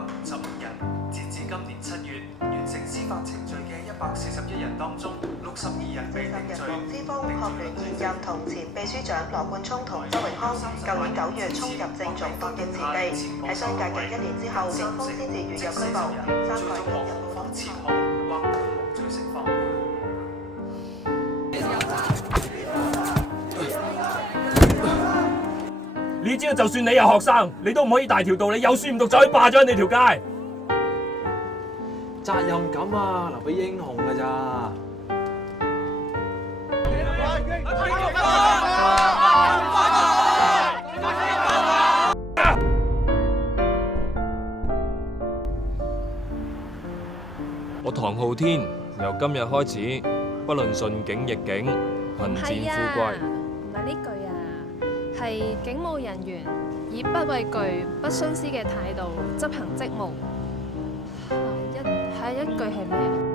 人，截至今年7月，完成司法程序嘅141人當中，62人被定罪。黃之鋒學聯現任同前秘書長羅冠聰同周永康，舊年9月衝入政總服役辭備，喺相隔近1年之後，警方先至予以拘捕。3個人入獄撤控或判無罪釋放。你知道就算你係學生，你都唔可以大條道理有書唔讀就可以霸咗人哋條街。責任感啊，留俾英雄㗎咋。我唐浩天由今日開始，不論順境逆境，貧賤富貴。唔係呢句啊，係警務人員以不畏懼、不徇私嘅態度執行職務。下一句係咩啊？